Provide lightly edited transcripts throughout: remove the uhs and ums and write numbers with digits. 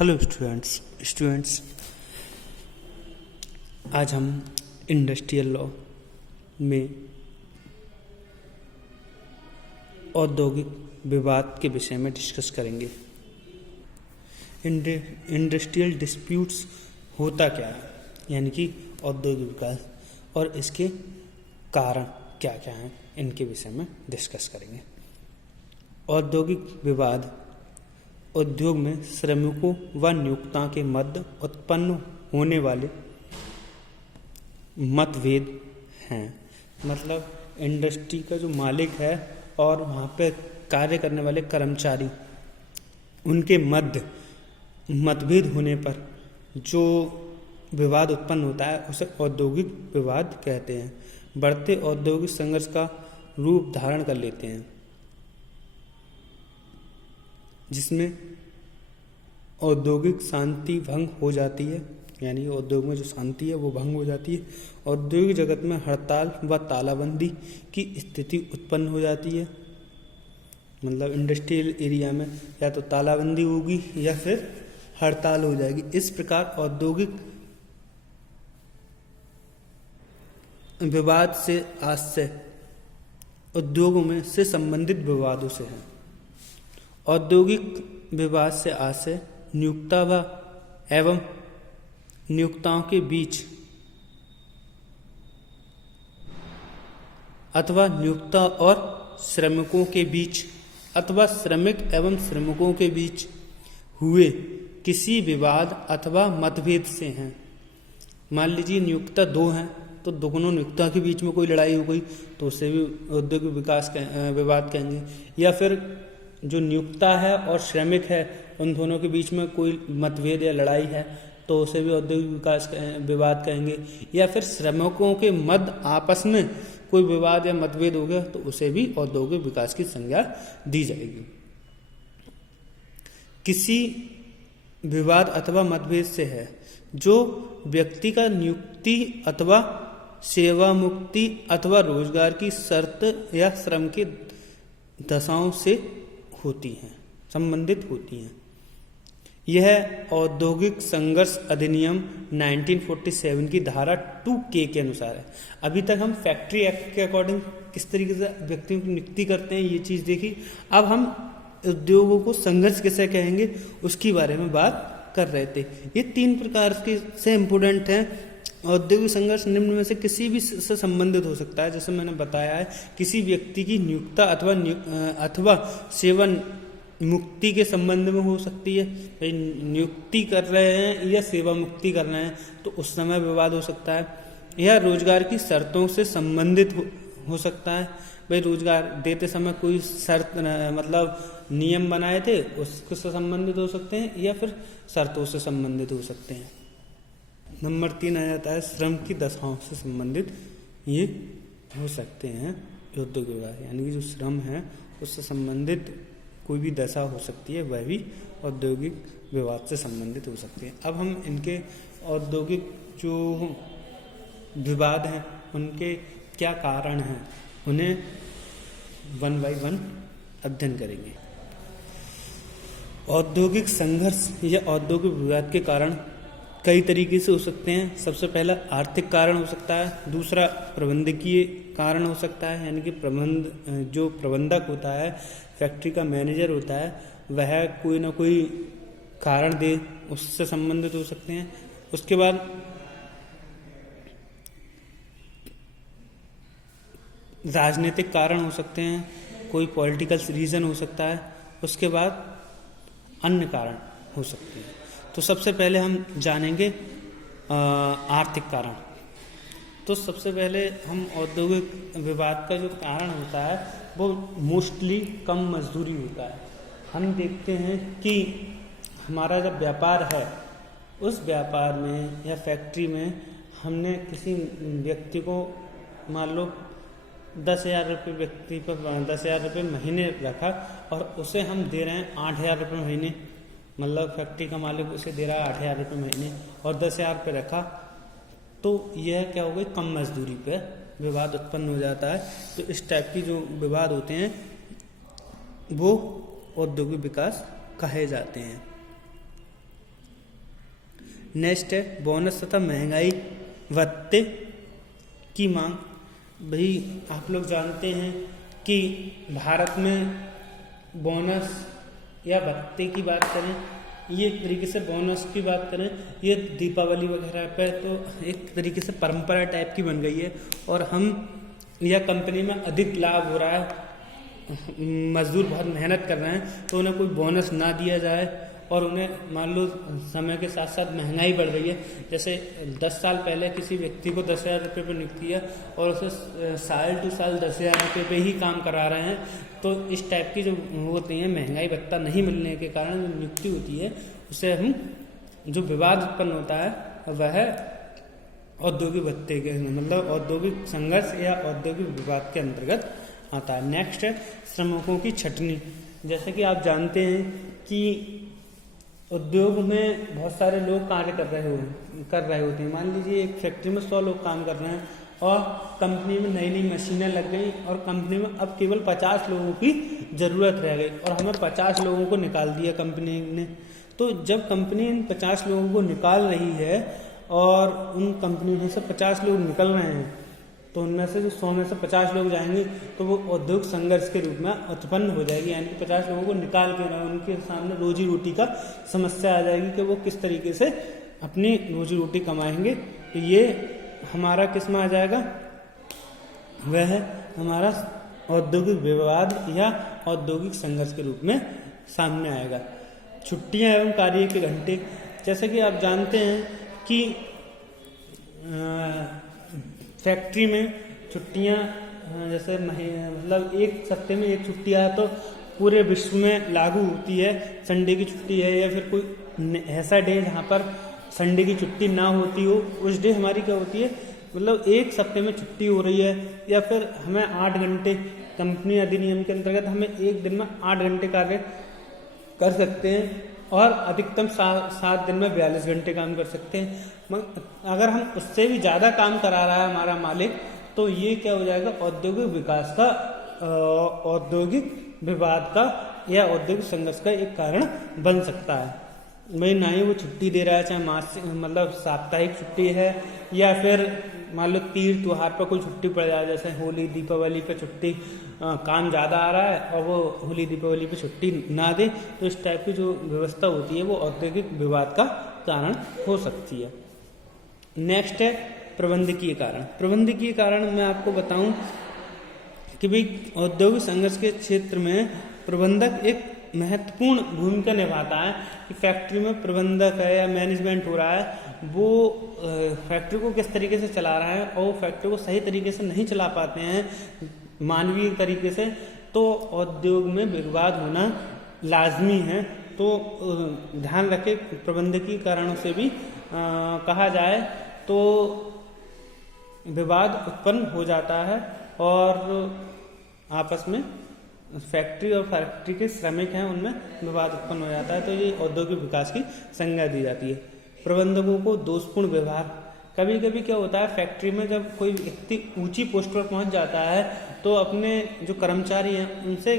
Hello students आज हम industrial law में औद्योगिक विवाद के विषय में डिस्कस करेंगे। इंडस्ट्रियल डिस्प्यूट्स होता क्या है, यानी कि औद्योगिक विकास, और इसके कारण क्या क्या हैं, इनके विषय में डिस्कस करेंगे। औद्योगिक विवाद उद्योग में श्रमिकों व नियोक्ताओं के मध्य उत्पन्न होने वाले मतभेद हैं। मतलब इंडस्ट्री का जो मालिक है और वहाँ पे कार्य करने वाले कर्मचारी, उनके मध्य मतभेद होने पर जो विवाद उत्पन्न होता है उसे औद्योगिक विवाद कहते हैं। बढ़ते औद्योगिक संघर्ष का रूप धारण कर लेते हैं, जिसमें औद्योगिक शांति भंग हो जाती है, यानी उद्योग में जो शांति है वो भंग हो जाती है। औद्योगिक जगत में हड़ताल व तालाबंदी की स्थिति उत्पन्न हो जाती है। मतलब इंडस्ट्रियल एरिया में या तो तालाबंदी होगी या फिर हड़ताल हो जाएगी। इस प्रकार औद्योगिक विवाद से आशय उद्योगों में से संबंधित विवादों से है। औद्योगिक विवाद से आशय नियोक्ता व एवं नियोक्ताओं के बीच अथवा नियोक्ता और श्रमिकों के बीच अथवा श्रमिक एवं श्रमिकों के बीच हुए किसी विवाद अथवा मतभेद से हैं। मान लीजिए नियोक्ता दो हैं, तो दोनों नियोक्ता के बीच में कोई लड़ाई हो गई तो उसे भी औद्योगिक विकास विवाद कहेंगे। या फिर जो नियोक्ता है और श्रमिक है, उन दोनों के बीच में कोई मतभेद या लड़ाई है तो उसे भी औद्योगिक विकास विवाद कहेंगे। या फिर श्रमिकों के मध्य आपस में कोई विवाद या मतभेद हो गया तो उसे भी औद्योगिक विकास की संज्ञा दी जाएगी। किसी विवाद अथवा मतभेद से है जो व्यक्ति का नियुक्ति अथवा सेवा मुक्ति अथवा रोजगार की शर्त या श्रम के दशाओं से होती हैं, संबंधित होती हैं। यह औद्योगिक संघर्ष अधिनियम 1947 की धारा 2K के अनुसार है। अभी तक हम फैक्ट्री एक्ट के अकॉर्डिंग किस तरीके से व्यक्तियों की नियुक्ति करते हैं ये चीज़ देखी। अब हम उद्योगों को संघर्ष कैसे कहेंगे उसके बारे में बात कर रहे थे। ये तीन प्रकार के से इम्पोर्टेंट हैं। औद्योगिक संघर्ष निम्न में से किसी भी से संबंधित हो सकता है। जैसे मैंने बताया है, किसी व्यक्ति की नियोक्ता अथवा सेवा मुक्ति के संबंध में हो सकती है। भाई नियुक्ति कर रहे हैं या सेवा मुक्ति कर रहे हैं तो उस समय विवाद हो सकता है। यह रोजगार की शर्तों से संबंधित हो सकता है। भाई रोजगार देते समय कोई शर्त मतलब नियम बनाए थे उससे संबंधित हो सकते हैं, या फिर शर्तों से संबंधित हो सकते हैं। नंबर 3 आ जाता है श्रम की दशाओं से संबंधित ये हो सकते हैं औद्योगिक विवाद, यानी कि जो श्रम है उससे संबंधित कोई भी दशा हो सकती है, वह भी औद्योगिक विवाद से संबंधित हो सकती है। अब हम इनके औद्योगिक जो विवाद हैं उनके क्या कारण हैं उन्हें 1 बाय 1 अध्ययन करेंगे। औद्योगिक संघर्ष या औद्योगिक विवाद के कारण कई तरीके से हो सकते हैं। सबसे पहला आर्थिक कारण हो सकता है, दूसरा प्रबंधकीय कारण हो सकता है, यानी कि जो प्रबंधक होता है, फैक्ट्री का मैनेजर होता है, वह कोई ना कोई कारण दे उससे संबंधित हो सकते हैं। उसके बाद राजनीतिक कारण हो सकते हैं, कोई पॉलिटिकल रीजन हो सकता है। उसके बाद अन्य कारण हो सकते हैं। तो सबसे पहले हम जानेंगे आर्थिक कारण। तो सबसे पहले हम औद्योगिक विवाद का जो कारण होता है वो मोस्टली कम मजदूरी होता है। हम देखते हैं कि हमारा जब व्यापार है उस व्यापार में या फैक्ट्री में हमने किसी व्यक्ति को मान लो 10,000 रुपये व्यक्ति पर 10,000 रुपये महीने रखा और उसे हम दे रहे हैं 8,000 रुपये महीने। मतलब फैक्ट्री का मालिक उसे दे रहा है 8,000 रुपये महीने और 10,000 रुपये रखा, तो यह क्या हो गई, कम मजदूरी पे विवाद उत्पन्न हो जाता है। तो इस टाइप की जो विवाद होते हैं वो औद्योगिक विकास कहे जाते हैं। नेक्स्ट है बोनस तथा महंगाई भत्ते की मांग। भाई आप लोग जानते हैं कि भारत में बोनस या भत्ते की बात करें, ये एक तरीके से बोनस की बात करें, ये दीपावली वगैरह पे तो एक तरीके से परंपरा टाइप की बन गई है। और हम या कंपनी में अधिक लाभ हो रहा है, मजदूर बहुत मेहनत कर रहे हैं, तो उन्हें कोई बोनस ना दिया जाए और उन्हें मान लो समय के साथ साथ महंगाई बढ़ रही है। जैसे 10 साल पहले किसी व्यक्ति को 10,000 रुपये पर नियुक्ति किया और उसे साल टू साल 10,000 रुपये पे ही काम करा रहे हैं, तो इस टाइप की जो होती है महंगाई भत्ता नहीं मिलने के कारण जो नियुक्ति होती है, उससे हम जो विवाद उत्पन्न होता है वह औद्योगिक भत्ते के मतलब औद्योगिक संघर्ष या औद्योगिक विवाद के अंतर्गत आता है। नेक्स्ट है श्रमिकों की छटनी। जैसे कि आप जानते हैं कि उद्योग में बहुत सारे लोग कार्य कर रहे होते हैं। मान लीजिए एक फैक्ट्री में 100 लोग काम कर रहे हैं और कंपनी में नई नई मशीनें लग गई और कंपनी में अब केवल 50 लोगों की ज़रूरत रह गई और हमें 50 लोगों को निकाल दिया कंपनी ने। तो जब कंपनी इन 50 लोगों को निकाल रही है और उन कंपनी में से 50 लोग निकल रहे हैं, तो उनमें से जो 100 में से 50 लोग जाएंगे तो वो औद्योगिक संघर्ष के रूप में उत्पन्न हो जाएगी। यानी कि 50 लोगों को निकाल के ना उनके सामने रोजी रोटी का समस्या आ जाएगी कि वो किस तरीके से अपनी रोजी रोटी कमाएंगे। तो ये हमारा किस में आ जाएगा, वह है हमारा औद्योगिक विवाद या औद्योगिक संघर्ष के रूप में सामने आएगा। छुट्टियां एवं कार्य के घंटे। जैसे कि आप जानते हैं कि फैक्ट्री में छुट्टियां जैसे मतलब एक सप्ते में एक छुट्टी आए तो पूरे विश्व में लागू होती है। संडे की छुट्टी है या फिर कोई ऐसा डे जहाँ पर संडे की छुट्टी ना होती हो, उस डे हमारी क्या होती है, मतलब एक सप्ते में छुट्टी हो रही है। या फिर हमें 8 घंटे कंपनी अधिनियम के अंतर्गत हमें एक दिन में 8 घंटे कार्य कर सकते हैं और अधिकतम 7 दिन में 42 घंटे काम कर सकते हैं। अगर हम उससे भी ज़्यादा काम करा रहा है हमारा मालिक, तो ये क्या हो जाएगा, औद्योगिक विकास का, औद्योगिक विवाद का या औद्योगिक संघर्ष का एक कारण बन सकता है। भाई ना ही वो छुट्टी दे रहा है, चाहे मासिक मतलब साप्ताहिक छुट्टी है या फिर मान लो तीर त्योहार पर कोई छुट्टी पड़ जाए, जैसे होली दीपावली पे छुट्टी, काम ज़्यादा आ रहा है और वो होली दीपावली पे छुट्टी ना दे, तो इस टाइप की जो व्यवस्था होती है वो औद्योगिक विवाद का कारण हो सकती है। नेक्स्ट है प्रबंधकीय कारण। प्रबंधकीय कारण मैं आपको बताऊं कि भाई औद्योगिक संघर्ष के क्षेत्र में प्रबंधक एक महत्वपूर्ण भूमिका निभाता है। कि फैक्ट्री में प्रबंधक है या मैनेजमेंट हो रहा है, वो फैक्ट्री को किस तरीके से चला रहा है और वो फैक्ट्री को सही तरीके से नहीं चला पाते हैं मानवीय तरीके से, तो उद्योग में विवाद होना लाजमी है। तो ध्यान रखें, प्रबंधकीय कारणों से भी कहा जाए तो विवाद उत्पन्न हो जाता है और आपस में फैक्ट्री और फैक्ट्री के श्रमिक हैं उनमें विवाद उत्पन्न हो जाता है। तो ये औद्योगिक विकास की संज्ञा दी जाती है। प्रबंधकों को दोषपूर्ण व्यवहार। कभी कभी क्या होता है, फैक्ट्री में जब कोई व्यक्ति ऊंची पोस्ट पर पहुंच जाता है तो अपने जो कर्मचारी हैं उनसे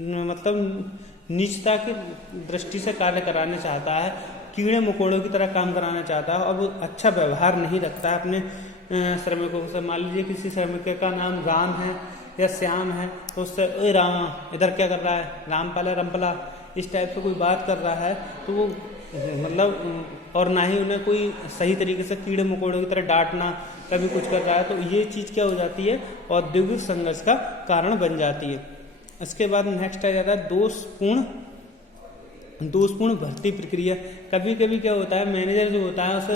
मतलब नीचता की दृष्टि से कार्य कराना चाहता है, कीड़े मकोड़ों की तरह काम कराना चाहता है और वो अच्छा व्यवहार नहीं रखता है अपने श्रमिकों से। मान लीजिए किसी श्रमिक का नाम राम है या श्याम है, तो उससे ओए राम इधर क्या कर रहा है, रामपाला रमपला, इस टाइप से कोई बात कर रहा है तो वो मतलब, और ना ही उन्हें कोई सही तरीके से कीड़े मकोड़ों की तरह डांटना, कभी कुछ कर रहा है, तो ये चीज़ क्या हो जाती है, औद्योगिक संघर्ष का कारण बन जाती है। इसके बाद नेक्स्ट आ जाता है दोषपूर्ण भर्ती प्रक्रिया। कभी कभी क्या होता है, मैनेजर जो होता है उसे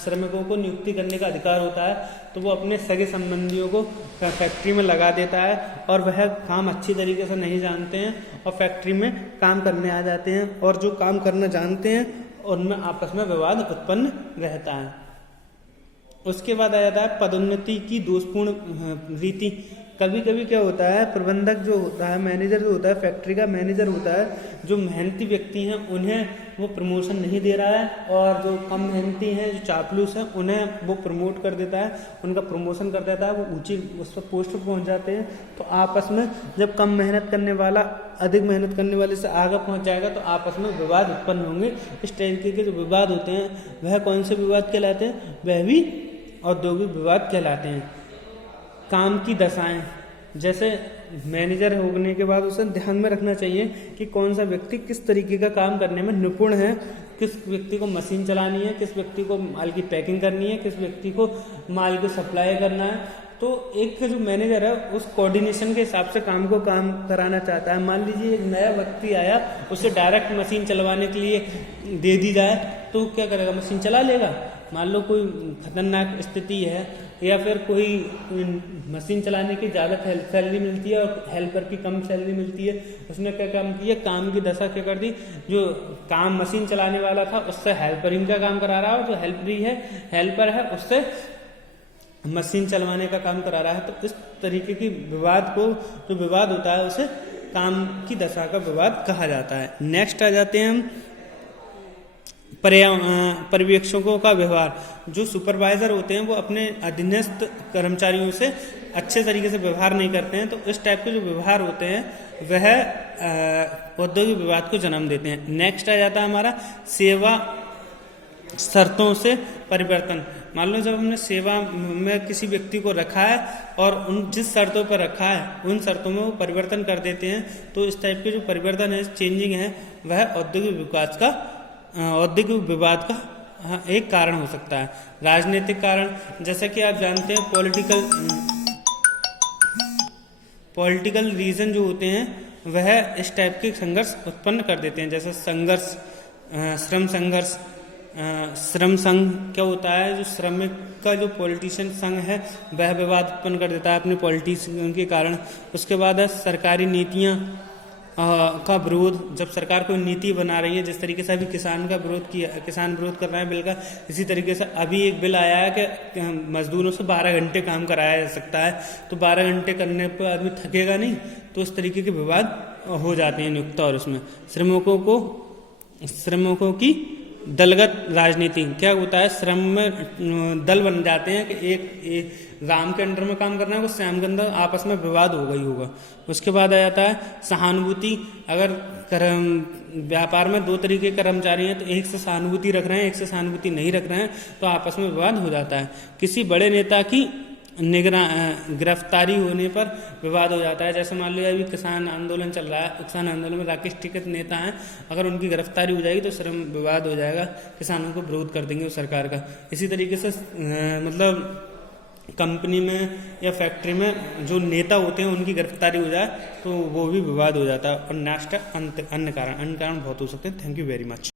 श्रमिकों को नियुक्ति करने का अधिकार होता है, तो वो अपने सगे संबंधियों को फैक्ट्री में लगा देता है और वह काम अच्छी तरीके से नहीं जानते हैं और फैक्ट्री में काम करने आ जाते हैं और जो काम करना जानते हैं उनमें आपस में विवाद उत्पन्न रहता है। उसके बाद आ जाता है पदोन्नति की दोषपूर्ण रीति। कभी कभी क्या होता है, प्रबंधक जो होता है, मैनेजर जो होता है, फैक्ट्री का मैनेजर होता है, जो मेहनती व्यक्ति हैं उन्हें वो प्रमोशन नहीं दे रहा है, और जो कम मेहनती हैं, जो चापलूस हैं, उन्हें वो प्रमोट कर देता है, उनका प्रमोशन कर देता है, वो ऊंची उस पर पोस्ट पर पहुँच जाते हैं। तो आपस में जब कम मेहनत करने वाला अधिक मेहनत करने वाले से आगे पहुँच जाएगा तो आपस में विवाद उत्पन्न होंगे। इस तरीके के जो विवाद होते हैं वह कौन से विवाद कहलाते हैं? वह भी औद्योगिक विवाद कहलाते हैं। काम की दशाएं, जैसे मैनेजर होने के बाद उसे ध्यान में रखना चाहिए कि कौन सा व्यक्ति किस तरीके का काम करने में निपुण है, किस व्यक्ति को मशीन चलानी है, किस व्यक्ति को माल की पैकिंग करनी है, किस व्यक्ति को माल को सप्लाई करना है। तो एक जो मैनेजर है उस कोऑर्डिनेशन के हिसाब से काम कराना चाहता है। मान लीजिए एक नया व्यक्ति आया, उसे डायरेक्ट मशीन चलवाने के लिए दे दी जाए तो क्या करेगा? मशीन चला लेगा। मान लो कोई खतरनाक स्थिति है या फिर कोई मशीन चलाने की ज़्यादा सैलरी मिलती है और हेल्पर की कम सैलरी मिलती है, उसने क्या काम किया? काम की दशा क्या कर दी? जो काम मशीन चलाने वाला था उससे हेल्परिंग का काम करा रहा है, और जो हेल्पर है उससे मशीन चलवाने का काम करा रहा है। तो इस तरीके की विवाद को, जो विवाद होता है उसे काम की दशा का विवाद कहा जाता है। नेक्स्ट आ जाते हैं हम पर्यवेक्षकों का व्यवहार। जो सुपरवाइजर होते हैं वो अपने अधीनस्थ कर्मचारियों से अच्छे तरीके से व्यवहार नहीं करते हैं, तो इस टाइप के जो व्यवहार होते हैं वह औद्योगिक विवाद को जन्म देते हैं। नेक्स्ट आ जाता है हमारा सेवा शर्तों से परिवर्तन। मान लो जब हमने सेवा में किसी व्यक्ति को रखा है और उन जिस शर्तों पर रखा है उन शर्तों में वो परिवर्तन कर देते हैं, तो इस टाइप के जो परिवर्तन है, चेंजिंग है, वह औद्योगिक विवाद का एक कारण हो सकता है। राजनीतिक कारण, जैसा कि आप जानते हैं पॉलिटिकल रीजन जो होते हैं वह इस टाइप के संघर्ष उत्पन्न कर देते हैं। जैसे संघर्ष, श्रम संघर्ष, श्रम संघ क्या होता है? जो श्रमिक का जो पॉलिटिशियन संघ है वह विवाद उत्पन्न कर देता है अपने पॉलिटिशियन के कारण। उसके बाद है सरकारी नीतियां का विरोध। जब सरकार कोई नीति बना रही है, जिस तरीके से अभी किसान विरोध कर रहा है बिल का, इसी तरीके से अभी एक बिल आया है कि मजदूरों से 12 घंटे काम कराया जा सकता है, तो 12 घंटे करने पर आदमी थकेगा नहीं। तो इस तरीके के विवाद हो जाते हैं नियोक्ता और उसमें। श्रमिकों की दलगत राजनीति क्या होता है? श्रम में दल बन जाते हैं कि एक राम के अंडर में काम करना है, कुछ श्याम के अंदर, आपस में विवाद होगा ही होगा। उसके बाद आ जाता है सहानुभूति। अगर व्यापार में 2 तरीके के कर्मचारी हैं तो एक से सहानुभूति रख रहे हैं, एक से सहानुभूति नहीं रख रहे हैं, तो आपस में विवाद हो जाता है। किसी बड़े नेता की गिरफ्तारी होने पर विवाद हो जाता है। जैसे मान लीजिए अभी किसान आंदोलन चल रहा है, किसान आंदोलन में राकेश टिकैत नेता हैं, अगर उनकी गिरफ्तारी हो जाएगी तो श्रम विवाद हो जाएगा, किसानों को विरोध कर देंगे उस सरकार का। इसी तरीके से मतलब कंपनी में या फैक्ट्री में जो नेता होते हैं उनकी गिरफ्तारी हो जाए तो वो भी विवाद हो जाता है। और नेक्स्ट अन्य कारण बहुत हो सकते हैं। Thank you very much.